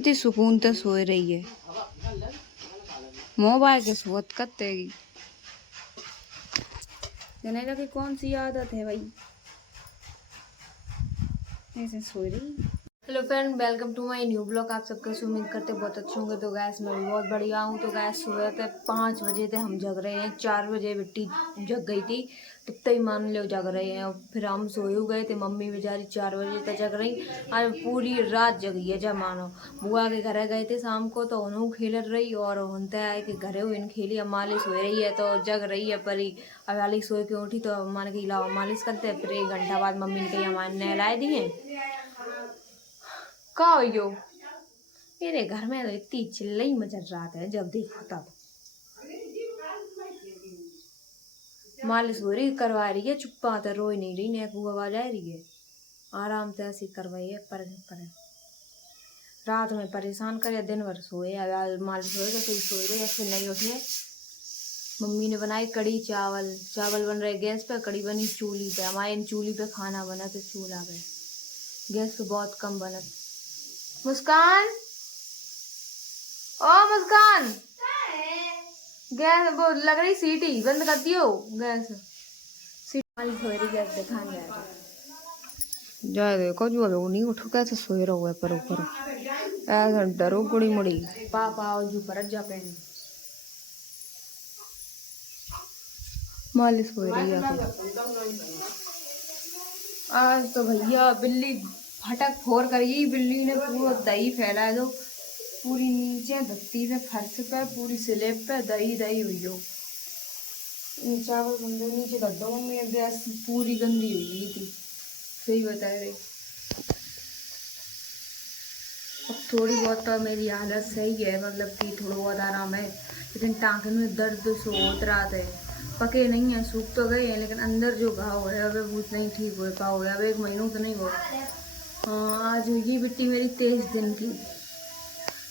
कितनी सुकून से सो रही है। मोबाइल के सोत कतेगी जने लगे कौन सी आदत है भाई, ऐसे सो रही। Hello friend, welcome to my new blog. आप सबके उम्मीद करते बहुत अच्छे होंगे। तो गैस मैं भी बहुत बढ़िया हूँ। तो गैस सुबह थे 5 बजे थे हम जग रहे हैं। 4 बजे बिट्टी जग गई थी, तब तक ही मान लो जग रहे हैं। और फिर हम सोए गए थे। मम्मी बेचारी 4 बजे तक जग रही। आज पूरी रात जगी है। जब मानो बुआ के घर गए थे शाम को, तो उन्होंने खेल रही और उनते आए कि घरे हुए खेली। अब मालिश हो रही है तो जग रही है परी। अब मालिश सोए के उठी तो मान के लाओ मालिश करते। फिर 1 घंटा बाद मम्मी ने कही हमारे नहलाए दिए। का हो यो मेरे घर में तो इतनी चिल्लई मचल रहा है, जब देखो तब मालिश हो रही करवा रही है। चुप्पा तो रोई नहीं रही, नेक आवाज आ रही है। आराम से ऐसी करवाई है। पर रात में परेशान करे, दिन भर सोए। मालिश हो तो सोए रहे, ऐसे नहीं उठे। मम्मी ने बनाई कड़ी चावल। चावल बन रहे गैस पे, कड़ी बनी चूल्ही पे। हमारे चूल्ही पे खाना बना तो चूल्हा पे, गैस पे बहुत कम बना। मुस्कान, ओ मुस्कान, गैस वो लग रही सीटी बंद कर दियो। गैस सीटी वाली सोए रही, गैस दिखाने जा रही जा देखो जो है वो नहीं उठो, कैसे सोए रहो है पर ऊपर ऐसा डरो गुड़ी मुड़ी पापा आओ जो पर जा पे मालिश हो रही है। आज तो भैया बिल्ली फटक फोड़ करी। बिल्ली ने पूरा दही फैलाया दो, पूरी नीचे धरती पे फर्श पे पूरी स्लेब पे दही दही हुई हो। चावल गंदे नीचे गड्ढों में, गैस पूरी गंदी हुई थी। सही बता रही। अब थोड़ी बहुत तो मेरी हालत सही है, मतलब कि थोड़ा बहुत आराम है। लेकिन टांके में दर्द सो होत रहा है। पके नहीं है, सूख तो गए हैं, लेकिन अंदर जो घाव है अब वो नहीं ठीक हो पाओगे। अब 1 महीनों तो नहीं हो। हाँ, आज हुई बिट्टी मेरी 23 दिन की।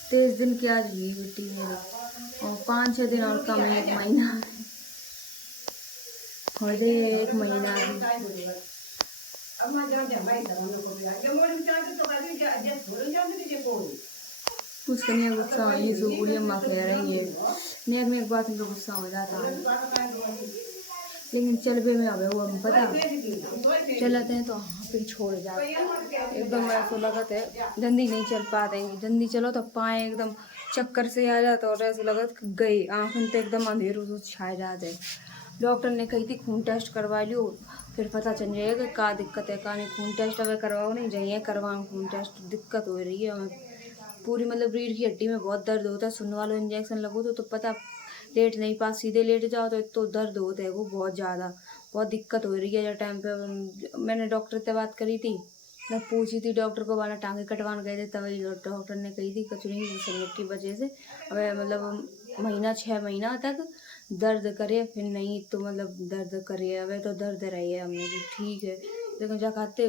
23 दिन की आज हुई बिट्टी मेरी, और 5-6 दिन और कम है। 1 महीना हो जाए, 1 महीना उसके लिए गुस्सा हुई। जो बूढ़ी अम्मा कह रही है नेक में एक बात में गुस्सा हो जाता है। लेकिन चलबे में आवे वो हम पता चलते हैं तो वहाँ पे छोड़ जाते एकदम ऐसा लगता है जल्दी नहीं चल पाते। जल्दी चलो तो पाए एकदम चक्कर से आ जाता और ऐसा लगता गई आँखों तो एकदम अंधेरों से छाए जाते। डॉक्टर ने कही थी खून टेस्ट करवा लियो, फिर पता चल जाएगा क्या दिक्कत है क्या नहीं। खून टेस्ट अगर करवाओ नहीं जाइए करवाओ खून टेस्ट। दिक्कत हो रही है हमें पूरी, मतलब रीढ़ की हड्डी में बहुत दर्द होता है। सुनने वालों इंजेक्शन लगो तो पता लेट नहीं पास, सीधे लेट जाओ तो दर्द होता है वो बहुत ज़्यादा। बहुत दिक्कत हो रही है। जब टाइम पे मैंने डॉक्टर से बात करी थी, मैं पूछी थी डॉक्टर को, वाला टांगे कटवाने गए थे तभी डॉक्टर ने कही थी कचरी संगत की वजह से अब मतलब महीना 6 महीना तक दर्द करे, फिर नहीं तो मतलब दर्द करे। अब तो दर्द रही है हमने भी ठीक है, लेकिन जा खाते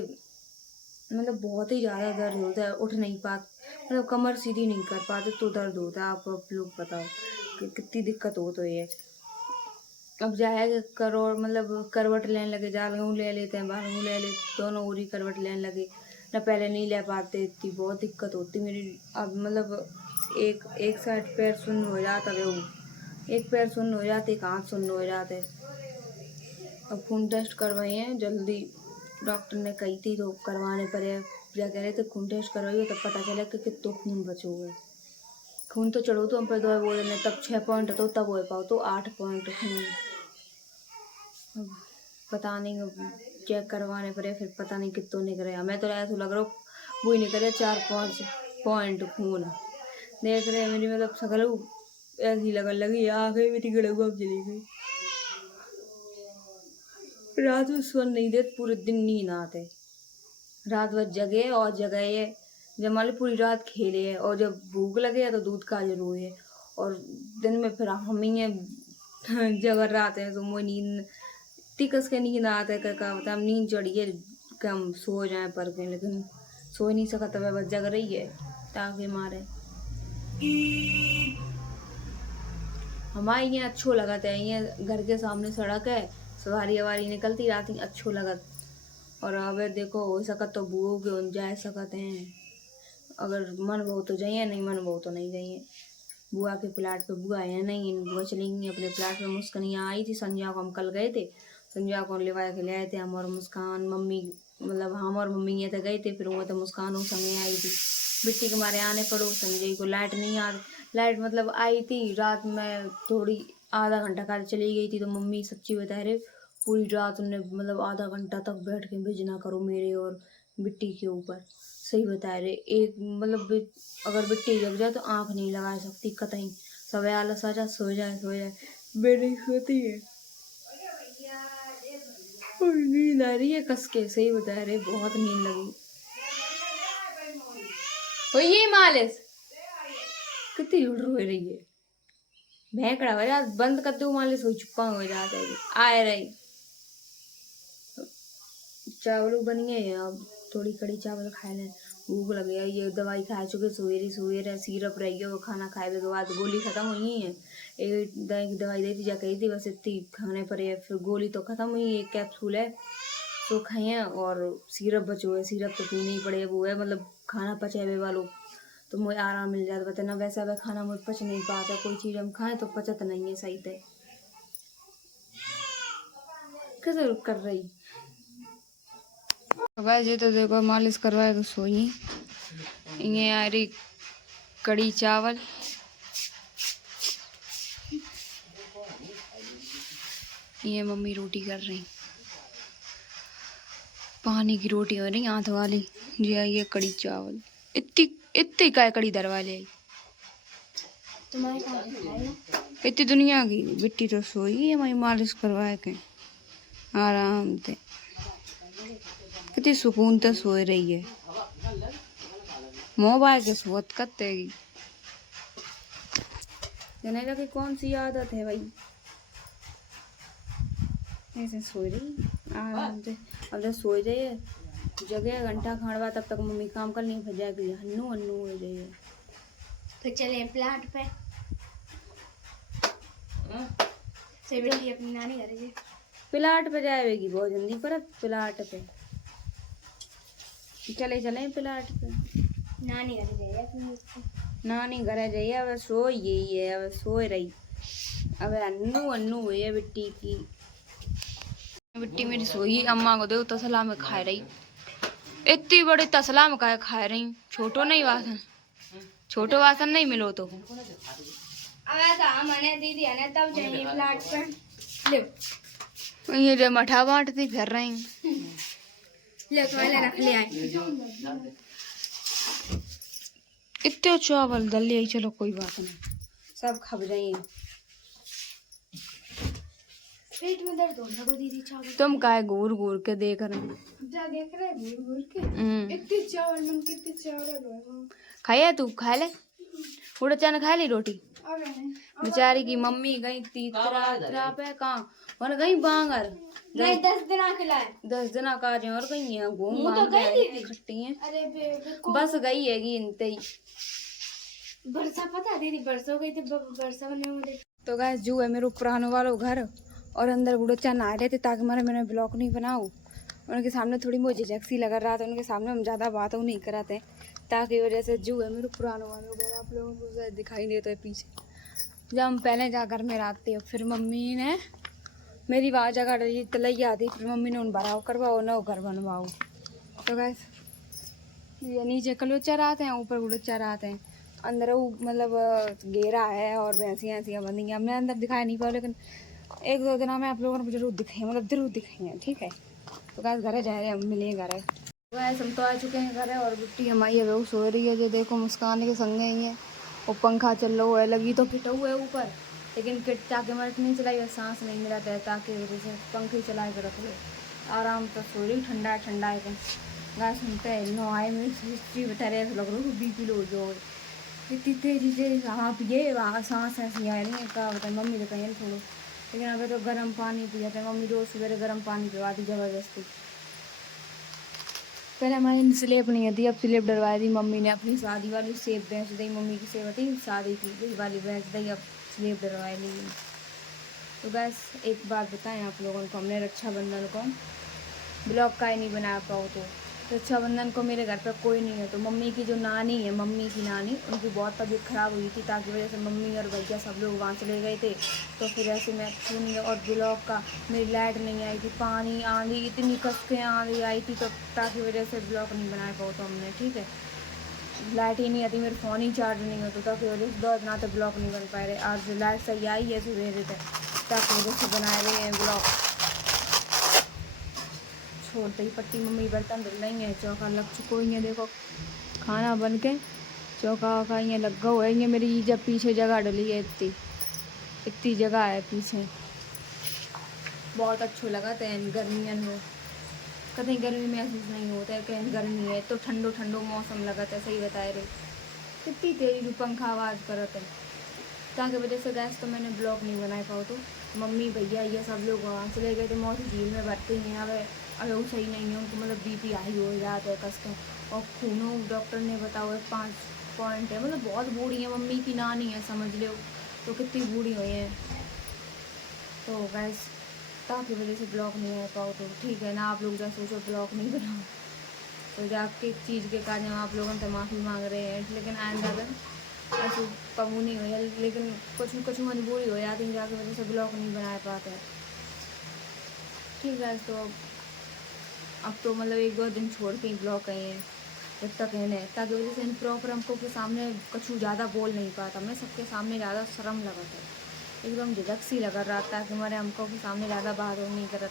मतलब बहुत ही ज़्यादा दर्द होता है। उठ नहीं पाते, मतलब कमर सीधी नहीं कर पाते तो दर्द होता है। आप लोग बताओ कि कितनी दिक्कत हो तो ये। अब जाए करोड़ मतलब करवट लेने लगे, जालूँ ले लेते हैं बालू ले लेते, दोनों ओरी करवट लेने लगे ना। पहले नहीं ले पाते, इतनी बहुत दिक्कत होती मेरी। अब मतलब एक साइड पैर सुन्न हो जाता है, वो एक पैर सुन्न हो जाते, एक हाथ सुन्न हो जाते। अब खून टेस्ट करवाए हैं जल्दी, डॉक्टर ने कही थी तो करवाने पड़े। क्या कह रहे थे खून टेस्ट करवाइए तब पता चले कि कितना खून बचो है। खून तो चढ़ो तो हम पे दो बोल रहे तब 6 पॉइंट तो तब हो पाओ तो 8 पॉइंट खून। अब पता नहीं, चेक करवाने पड़े फिर पता नहीं कितों निकले। हमें तो ऐसा लग रहा वो ही निकले 4-5 पॉइंट खून। देख रहे मेरी मतलब शकल ऐसी लगन लगी आ गई मेरी गड़गुआ चली गई। रात में सोन नहीं देते, पूरे दिन नींद आते। रात भर जगे और जगाए जब मान लो पूरी रात खेले है, और जब भूख लगे तो दूध का जरूर है। और दिन में फिर हम ही जगर आते हैं तो वो नींद टिकस के नींद आते है। क्या होता है हम नींद चढ़िए कि हम सो जाए पर के, लेकिन सो ही नहीं सका तब बस जग रही है ताकि मारे। हमारे यहाँ अच्छो लगता है, यहाँ घर के सामने सड़क है, सवारी अवारी निकलती रहती अच्छो लगत। और अब देखो हो सकत तो बुओ के उन जा सकते हैं, अगर मन हो तो जाइए, नहीं मन हो तो नहीं जाइए। बुआ के प्लाट पे बुआ है नहीं, बुआ चली गई अपने प्लाट पे। मुस्कान यहाँ आई थी, संध्या को हम कल गए थे, संध्या को लिवा के ले आए थे हम और मुस्कान मम्मी, मतलब हम और मम्मी ये तो गए थे, फिर वो तो मुस्कान उस समय आई थी। मिट्टी के मारे आने पड़ो, संजय को लाइट नहीं आ, लाइट मतलब आई थी रात में थोड़ी, आधा घंटा का चली गई थी। तो मम्मी सच्ची बता रहे पूरी रात उन्हें मतलब आधा घंटा तक बैठ के भेजना करो मेरे और बिट्टी के ऊपर। सही बता रहे, एक मतलब अगर बिट्टी जग जाए तो आंख नहीं लगा सकती कतई, सब आलस आ जा, सो जाए सो जाए, मेरी सोती है और नींद आ रही है कस के। सही बता रहे, बहुत नींद लगी। और ये मालिश कितनी रो रही है, भैंकड़ा हो जा, बंद कर दो मालिश, हो चुप्पा हो जाता है। आए रही चावल बन गए, अब थोड़ी कड़ी चावल खाए लें, भूख लग गया। ये दवाई खा चुके सवेरे सिरप रह गया, वो खाना खाए के बाद गोली खत्म हुई है। एक दवाई दी थी जा कही थी, बस इतनी खाने पर है, फिर गोली तो खत्म हुई, एक कैप्सूल है तो खाए हैं, और सिरप बचो है, सिरप तो पीनी ही पड़े। वो है मतलब खाना पचे वालों तो मुझे आराम मिल जाता, पता ना वैसा वह खाना मुझे पच नहीं पाता, कोई चीज़ हम खाएं तो पचत नहीं है सही से। कैसे कर रही गाइस, ये तो देखो मालिश करवाए तो सोई, ये आ रही कड़ी चावल, ये मम्मी रोटी कर रही, पानी की रोटी हो रही हाथ वाली जी। ये कड़ी चावल, इतनी इतनी काय कड़ी दरवा ले इतनी दुनिया की। बिट्टी तो सोई है, मैं मालिश करवाए के आराम से, कितनी सुकून से सो रही है, मोबाइल के सोत कतेगी। जाने लगे कौन सी आदत है भाई, ऐसे सो रही आराम से। अब जब सो जाइए जगह घंटा खाने बाद, तब तक मम्मी काम कर नहीं, फिर जाएगी हन्नू हन्नू हो जाइए। तो चले प्लाट पे से बेटी अपनी नानी घर है, प्लाट पे जाएगी बहुत जल्दी, पर प्लाट पे चले चले प्लाट पे नानी घर जाइए, नानी घर जाइए। अब सो यही है, अब सो रही, अब अन्नू अन्नू हुई है बिट्टी की। बिट्टी मेरी सोई, अम्मा को दो तसला में खा रही, इतनी बड़ी तसला में खा रही, छोटो नहीं वासन, छोटो वासन नहीं मिलो तो। अब ऐसा मैंने दीदी है ना तब जाइए प्लाट पे ले, ये जो मठा बांटती फिर रही ले तुम्हारे रख ले आए, इतने चावल दल ले, चलो कोई बात नहीं, सब खब जाइए। पेट में दर्द हो रहा है दीदी, चावल तुम काहे घूर घूर के देख रहे जा देख रहे घूर घूर के, इतने चावल मन कितने चावल हो खाया, तू खा ले, उड़ा चन खा ली रोटी। बेचारी की मम्मी गई तीतरा पे कहाँ, और गई बांगर नहीं 10 दिन खिलाए, 10 दिन का आज और गई है घूम तो गई खट्टी है, अरे बस गई है इनते ही। बरसा पता दीदी बरसों गई थी, बरसा बने मुझे। तो गैस जो है मेरे पुराने वालों घर, और अंदर गुड़चा नहा रहे थे ताकि मैंने ब्लॉग नहीं बनाऊँ, उनके सामने थोड़ी मुझे झक्सी लग रहा था, उनके सामने हम ज़्यादा बात नहीं कराते हैं, ताकि वजह से जो है मेरे पुराने वालों घर आप लोगों को शायद दिखाई देता है पीछे। जब हम पहले जा घर में रहते, फिर मम्मी ने मेरी आवाज़ जगह रही तलई आती, फिर मम्मी ने उन भराव करवाओ ना घर बनवाओ। तो गैस ये नीचे कलोचर आते हैं, ऊपर गुड़चर आते हैं, अंदर वो मतलब घेरा है और भैंसियाँ ऐसियाँ बंदी हैं। हमने अंदर दिखाया नहीं पाया, लेकिन 1-2 दिन में आप लोगों ने जरूर दिखाई, मतलब जरूर दिखाई हैं, ठीक है। तो गैस घर जा रहे हैं, हम मिले घर है, गैस हम तो आ चुके हैं घर है, और बिट्टी हमारी है वो सो रही है, जो देखो मुस्कान के संगे ही है, और पंखा चल रहा है, लगी तो किट हुआ है ऊपर, लेकिन किट ताकि मर्ट नहीं चलाई और सांस नहीं मिला था, ताकि वजह से पंखे चला के रख लो, आराम से सो रही, ठंडा ठंडा है। गैस सुनते हैं नहाए में हिस्ट्री बता रहे हैं, लग रहा है BP लो जो इतनी तेजी से हाँ पिए, वहाँ सांस ऐसी आ रही है, क्या बताए मम्मी तो कहीं छोड़ो, लेकिन अभी तो गर्म पानी पिया था मम्मी, रोज सवेरे गर्म पानी पिवाती ज़बरदस्ती। पहले हमारी स्लेब नहीं आती, अब स्लेब डलवा दी मम्मी ने, अपनी शादी वाली सेब बेच दी, मम्मी की सेब थी शादी की वही वाली बेच दी, अब स्लेब डलवा ली। तो गैस एक बात बताएं आप लोगों को, हमने रक्षाबंधन को ब्लॉग का ही नहीं बना पाओ, तो रक्षाबंधन को मेरे घर पर कोई नहीं है, तो मम्मी की जो नानी है, मम्मी की नानी, उनकी बहुत तबीयत ख़राब हुई थी, ताकि वजह से मम्मी और भैया सब लोग वहाँ चले गए थे। तो फिर ऐसे मैं सुन, और ब्लॉक का मेरी लाइट नहीं आई थी, पानी आंधी इतनी कस के आंधी आई थी, तो ताकि वजह से ब्लॉक नहीं बना पाओ तो हमने, ठीक है। लाइट ही नहीं आती, मेरा फ़ोन ही चार्ज नहीं होता, ताकि वजह से बहुत ना तो ब्लॉक नहीं बन पाए रहे। आज लाइट सही आई है सवेरे तक, ताकि वजह से बना रहे हैं ब्लॉक। छोड़ते ही पट्टी मम्मी बर्तन धुल रही है, चौका लग चुको है, देखो खाना बन के चौका वौका ये लग हुआ है। ये मेरी जब पीछे जगह डली है, इतनी इतनी जगह है पीछे, बहुत अच्छो लगा था गर्मियों में। कहीं गर्मी महसूस नहीं होता है, कहीं गर्मी है तो ठंडो ठंडो मौसम लगा था, सही बताए रहे। कितनी तेज पंखा आवाज़ करत है, ताकि वजह से गैस तो मैंने ब्लॉक नहीं बनाए पाओ। तो मम्मी भैया ये सब लोग वहाँ चले गए थे, मौत झील में भरते हैं। अब वो सही नहीं है, उनको मतलब बीपी हाई हो जाता है कस के, और खूनों डॉक्टर ने बताओ 5 पॉइंट है, मतलब बहुत बूढ़ी है, मम्मी की नानी है समझ लो, तो कितनी बूढ़ी हुई है। तो गैस ताकि वजह से ब्लॉक नहीं आ पाओ, तो ठीक है ना, आप लोग जैसे सोचो ब्लॉक नहीं बनाओ, तो जाके एक चीज़ के कारण हम आप लोगों से माफ़ी मांग रहे हैं। लेकिन आइंदा अगर ऐसी कबू नहीं हुई है, लेकिन कुछ मजबूरी हो जाती है, जाके वजह से ब्लॉक नहीं बना पाते हैं, ठीक है। तो अब तो मतलब 1-2 दिन छोड़ के ही ब्लॉक गए हैं जब तक है, ताकि वजह से इन प्रॉपर हमको के सामने कछु ज़्यादा बोल नहीं पाता। मैं सबके सामने ज़्यादा शर्म लगा था, एकदम झिझक सी लगा रहा था कि हमारे हमको के सामने ज़्यादा बात हो नहीं करत,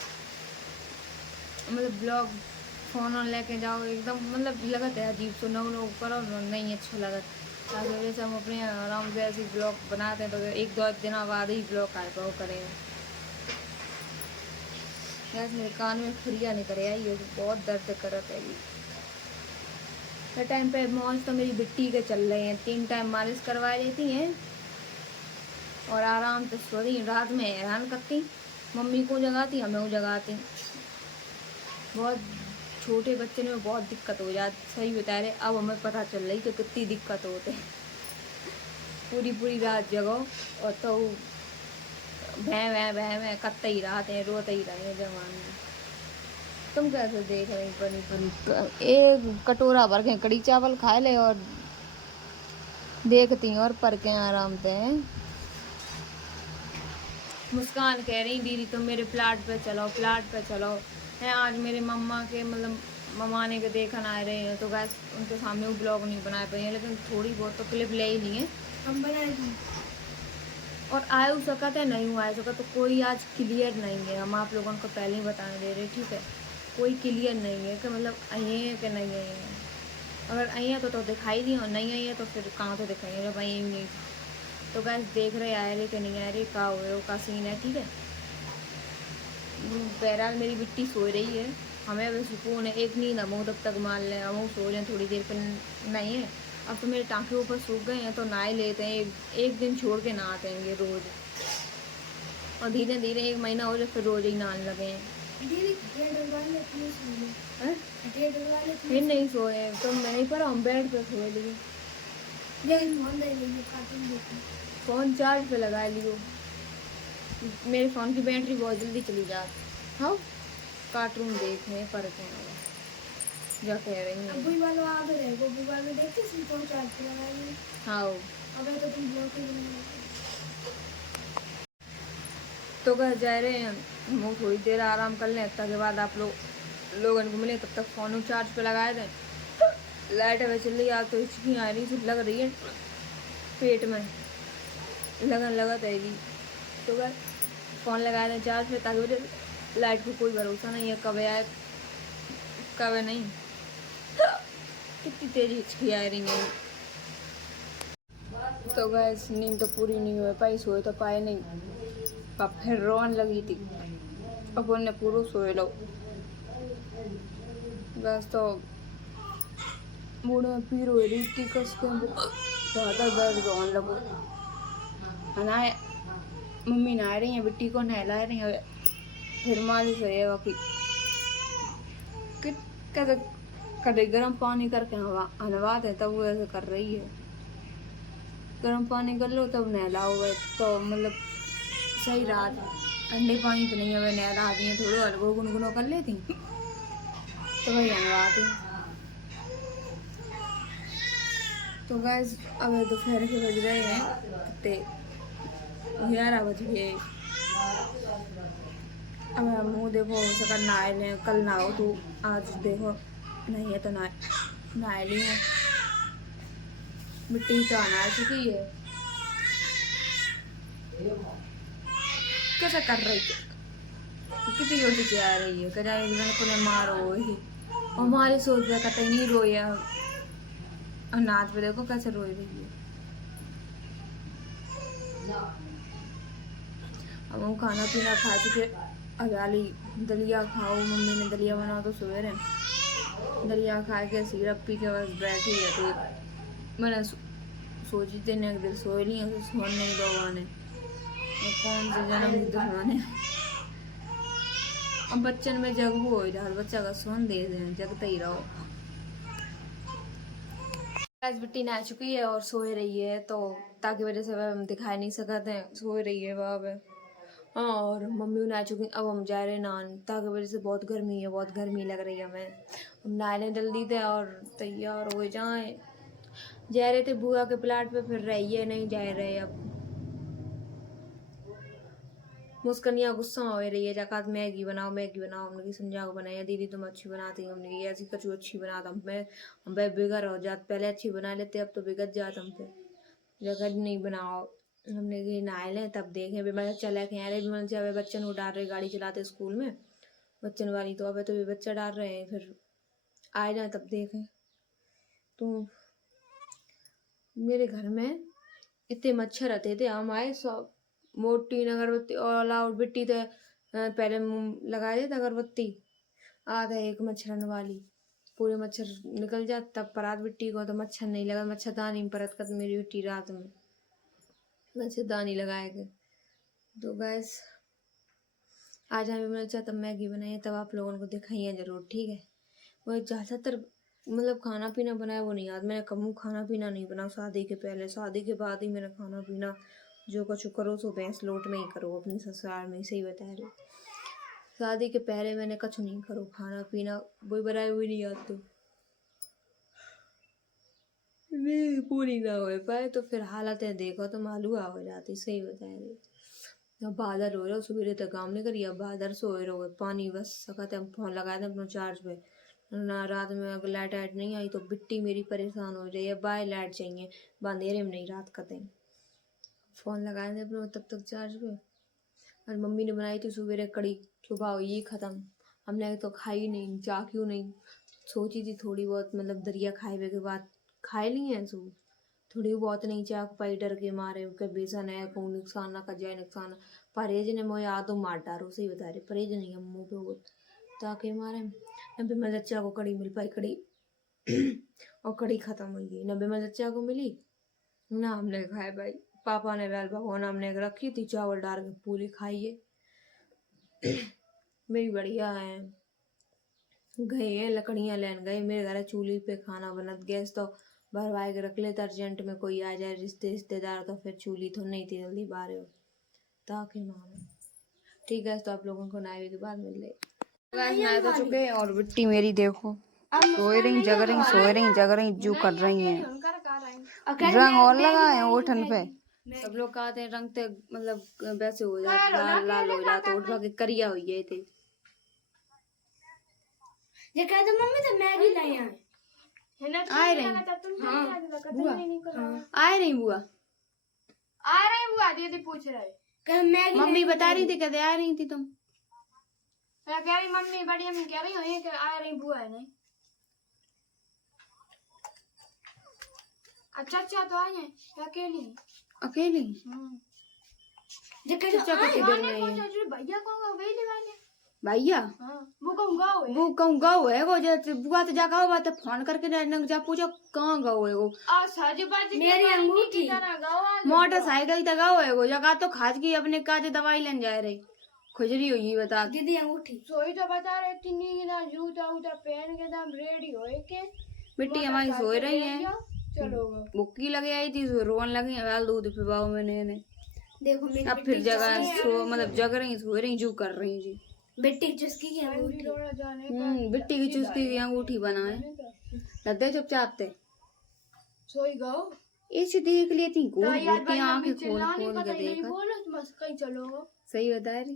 मतलब ब्लॉग फ़ोन ऑन लेके जाओ एकदम, मतलब लगत है अजीब तो नो करो नहीं अच्छा लगत, ताकि वजह से हम अपने आराम से ऐसे ब्लॉग बनाते हैं, तो 1-2 दिन बाद ही ब्लॉग आए पाओ करें। गैस मेरे कान में खुरिया नहीं करे ये बहुत दर्द करत है। ये टाइम पे मौज तो मेरी बिट्टी के चल रहे हैं, 3 टाइम मालिश करवा लेती हैं और आराम से सो रही। रात में हैरान करती, मम्मी को जगाती, हमें को जगाती। बहुत छोटे बच्चे में बहुत दिक्कत हो जाती, सही बता रहे। अब हमें पता चल रही कि कितनी दिक्कत होते, पूरी रात जगो और तो भैं करते ही रहते हैं, रोते ही रहे जवान में। तुम कैसे देख रही परी एक कटोरा भर के कड़ी चावल खा ले और देखती और पर के आराम से। मुस्कान कह रही दीदी तुम मेरे प्लाट पे चलो है। आज मेरे मम्मा के मतलब ममाने के देखन आ रहे हैं, तो गैस उनके सामने वो ब्लॉग नहीं बना पाए हैं, लेकिन थोड़ी बहुत तो क्लिप ले ही लिए हम बनाएंगे। और आए हो सका था नहीं आए सका, तो कोई आज क्लियर नहीं है, हम आप लोगों को पहले ही बताने दे रहे, ठीक है। कोई क्लियर नहीं है कि मतलब आई है कि नहीं आई है। अगर आई है तो दिखाई दी, और नहीं आई है तो फिर कहाँ तो दिखाएंगे जब आई नहीं। तो गैस देख रहे आए रहे कि नहीं आ रहे, का हुए वो का सीन है, ठीक है। बहरहाल मेरी बिट्टी सो रही है, हमें अभी सुकून है, एक नींद हम तब तक मान लें, हम सो लें थोड़ी देर पर। नहीं है अब तो मेरे टाँके ऊपर सूख गए हैं, तो नहा लेते हैं, एक दिन छोड़ के नहाते हैं रोज़, और धीरे धीरे 1 महीना हो जाए फिर रोज़ ही नहाने लगे हैं। फिर नहीं सोए तो मैं नहीं, पर हम बेड पे सोए लिए, फ़ोन चार्ज पे लगा लियो। मेरे फ़ोन की बैटरी बहुत जल्दी चली जाती। हाँ कार्टून देखने पर क्या कह रही हैं। हाँ तो घर जा रहे हैं हम, थोड़ी देर आराम कर लें, तब के बाद आप लोगों को मिले, तब तक फ़ोन चार्ज पे लगाए थे। लाइट अभी चल रही है, तो इसकी आ रही लग रही है पेट में लगन लगत है जी। तो बस फ़ोन लगाए थे चार्ज पे, ताकि लाइट को कोई भरोसा नहीं है कब आए कब नहीं। कितनी तेज हिचकी आ रही है। तो गैस नींद तो पूरी नहीं हो पाई, सोए तो पाए नहीं, अब फिर रोन लगी थी, अब उन्हें पूरा सोए लो। गैस तो मूड में पीर हो रही थी, कस के ज़्यादा दर्द रोन लगो। नहाए मम्मी नहा रही हैं, बिट्टी को नहला रही हैं, फिर मालिश है बाकी कदे गर्म पानी करके नहवा दें, तब वो ऐसे कर रही है। गर्म पानी कर लो तब नहलाओ, तो मतलब सही रहा। ठंडे पानी तो नहीं है, नहला दी थोड़ा हल्को गुनगुनो कर लेती तो वही नहलाती। तो गैस अब दोपहर के बज रहे हैं ते 11 बज गए। अब मुँह देखो हो सका नहाए लें, कल नहाओ तो आज देखो नहीं है तो नहाए ली है। मिट्टी तो आ चुकी है। कैसा कर रही है कितनी जोर से चिल्ला रही है कजा एक जन को ने मारो ही हमारे सोच रहा कतई नहीं रोया और नाच पे देखो कैसे रोई रही है। अब हम खाना पीना खा चुके अगाली दलिया खाओ मम्मी ने दलिया बनाओ तो सवेरे दलिया खा के सिरप पी के बस बैठी है। तो मैंने सोची थी एक दिन सोई नहीं है सोन नहीं दो ने कौन से जन्म दुश्मन अब बच्चन में जगबू हो जाए बच्चा का सोन दे दें जगते ही रहो। आज बिट्टी नहा चुकी है और सोए रही है तो ताकि वजह से हम दिखाई नहीं सकते हैं सोए रही है वहाँ पे। हाँ और मम्मी नहा चुकी अब हम जा रहे हैं नहान ताकि वजह से बहुत गर्मी लग रही है हमें। हम नहाने जल्दी थे और तैयार हो जाए जा रहे थे बुआ के प्लाट पे फिर रही है नहीं जा रहे अब। मुस्कनिया गुस्सा हो रही है जाकात मैगी बनाओ हमने की संजा को बनाया दीदी तुम अच्छी बनाती हो हमने की ऐसी कचू अच्छी बनाता हम पे बिगड़ हो जात पहले अच्छी बना लेते अब तो बिगड़ जात हम पे जगह नहीं बनाओ हमने की नहाए लें तब देखें भी चला के आ रहे भी जब बच्चन को डाल रहे गाड़ी चलाते स्कूल में बच्चन वाली तो अब तो भी बच्चा डाल रहे हैं फिर आए जाए तब देखें। तो मेरे घर में इतने मच्छर आते थे हम आए सब मोटी अगरबत्ती और आउट बिट्टी तो पहले लगा देते अगरबत्ती आधा एक मच्छरन वाली पूरे मच्छर निकल जाते तब परात बिट्टी को तो मच्छर नहीं लगा मच्छरदानी में परत कर मेरी बिट्टी रात में मच्छरदानी लगाए गए। तो गैस आज हमें मैंने चाह तब मैगी बनाई है तब आप लोगों को दिखाइए जरूर ठीक है। वो ज़्यादातर मतलब खाना पीना बनाया वो नहीं याद मैंने कम खाना पीना नहीं बना शादी के पहले शादी के बाद ही मेरा खाना पीना जो कुछ करो सो भैंस लोट में ही करो अपनी ससुराल में सही बता रही शादी के पहले मैंने कुछ नहीं करो खाना पीना वही बनाए हुई नहीं याद तो नहीं पूरी ना हो पाए तो फिर हालतें देखो तो मालूम हो जाती सही बता रही। अब बादल हो रहा सवेरे तक काम नहीं करिए अब बादल सो रहे पानी बस सकते हम फोन लगाए थे अपना चार्ज पे ना रात में अगर लाइट आइट नहीं आई तो बिट्टी मेरी परेशान हो रही है बाय लाइट चाहिए अंधेरे में नहीं रात कतें फ़ोन लगाए थे अपने तब तक चार्ज पे। और मम्मी ने बनाई थी सवेरे कड़ी सुबह हुई ख़त्म हमने तो खाई नहीं जा क्यों नहीं सोची थी थोड़ी बहुत मतलब दरिया खाए के बाद खाए ली हैं सो थोड़ी बहुत नहीं चाक पाई डर के मारे के बेसन है को नुकसान ना कर जाए नुकसान परहेज ने मोह याद तो मार डारो सही बता रहे परहेज नहीं है मुँह पे बहुत ताकि मारे नब्बे में बच्चा को कड़ी मिल पाई कड़ी और कड़ी ख़त्म हुई गई नब्बे में बच्चा को मिली ना हमने खाए भाई पापा ने लाल भगवान हमने रखी थी चावल डाल के पूरी खाइए मेरी बढ़िया है गए हैं लकड़ियाँ लेन गए मेरे घर चूल्ही पे खाना बनत गैस तो भरवाए के रख लेते अर्जेंट में कोई आ जाए रिश्तेदार तो फिर चूल्ही तो नहीं थी जल्दी बाहर हो ताकि मानो ठीक है तो आप लोगों को नावे के बाद मिल जाए तो चुके और बिट्टी मेरी देखो सोए रही जग रही जू कर रही है रंग और लगाए ओठन पे सब लोग कहते हैं रंग ते मतलब वैसे हो जाते लाल लाल हो जाते उठ के करिया हुई है थे ये कह दो मम्मी तो मैगी लाई आए रही बुआ दीदी पूछ रहे मैगी मम्मी बता रही थी कहते आ रही थी तुम मैं कह रही मम्मी बड़ी अम्मी कह रही हो कि आ रही बुआ है नहीं अच्छा तो आई है अकेली भैया कौन भैया वो कहूँ गाँव है वो जैसे बुआ तो जागा बात फोन करके जा पूछो कहाँ गाँव है वो मेरी अंगूठी मोटरसाइकिल तक गाँव है वो जगह तो खाज की अपने काज दवाई लेने जा रही खुजरी हुई बता दीदी अंगूठी सोई तो बता रहे तीन ना जूता उता पहन के दम रेडी होए के मिट्टी हमारी सो रही है चलो बुक्की लगे आई थी रोन लगी दूध पिवाओ मैंने देखो अब फिर जगह सो मतलब जग रही सो रही जू कर रही जी बिट्टी की चुस्की की अंगूठी बिट्टी की चुस्की की अंगूठी बनाए लद्दे चुपचाप थे सोई गो ऐसे देख लेती तो गोल यार गोल भाई की आंखें मम्मी खोल चिल्लाने खोल का के तो यही देखा। बोलो बस कहीं चलो। सही बता रही।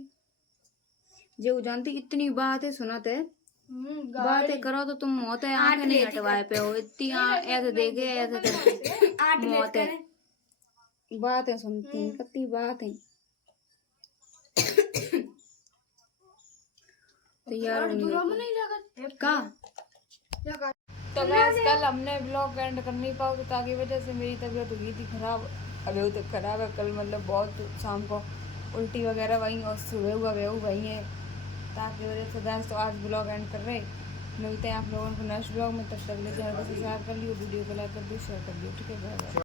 जो जानती इतनी बातें सुनाते बातें करो तो तुम मौत है आंखें नहीं हटवाए पे हो इतनी ऐसे देखे ऐसे करके मौत है बातें सुनती कितनी बातें तैयार होने का। तो गाइस कल हमने ब्लॉग एंड कर नहीं पाओ ताकि वजह से मेरी तबीयत हुई थी खराब। अभी तक खराब है। कल मतलब बहुत शाम को उल्टी वगैरह वहीं और सुबह हुआ वेहू वहीं है ताकि वजह से गाइस तो आज ब्लॉग एंड कर रहे। मिलते हैं आप लोगों को नेक्स्ट ब्लॉग में। तब तक चैनल को सब्सक्राइब कर लियो वीडियो को लाइक कर दियो शेयर कर दियो ठीक है बाय बाय।